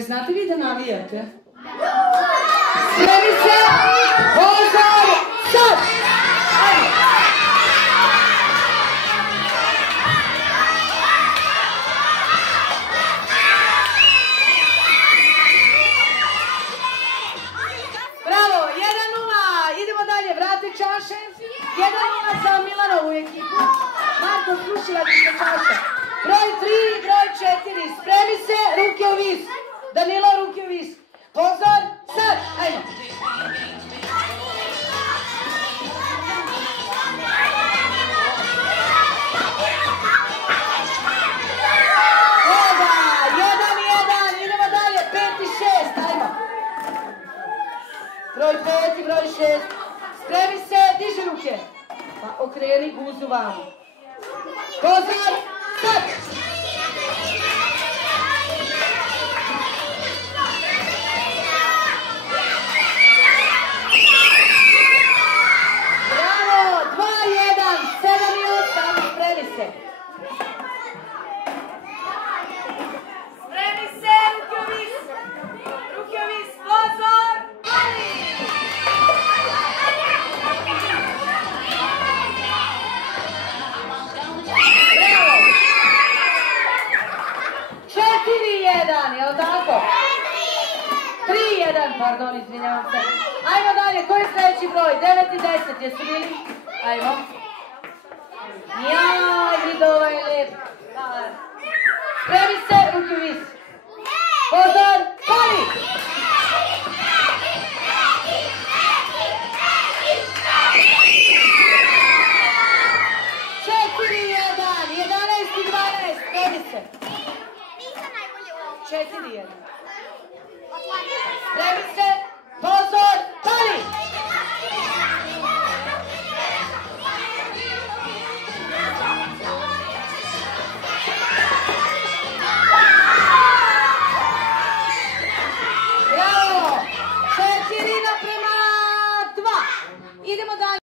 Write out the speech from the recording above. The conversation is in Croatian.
Znate vi da navijate? Spremi se! Pozor! Sad! Bravo! 1:0! Idemo dalje, vrati čaše. 1:0 za Milanovu ekipu. Marko Krušilac za čaša. Broj 3, broj 4. Spremi se, ruke u vis. Danilo, ruke u vis. Pozor, sad, ajmo. Oda, 1:1, idemo dalje, 5 i 6, ajmo. Broj 5 i broj 6. Spremi se, diži ruke. Pa okreni guzu vamo. Pozor, sad. Bravo, 2:1, 7 i 8, spremi se. Spremi se, ruke u vis. Ruke u vis, pozor, pali. Bravo. 4:1, jel' tako? 3:1, pardon, izvinjavam se. Ajmo dalje, koji je sljedeći broj? 9 i 10, jesu bili? Ajmo. Jaj, vidi ovaj lijep. Spremi se, ruke u vis. Pozor, pali! Četiri, 11 i 12, spremi se. 4:1. Spremi se.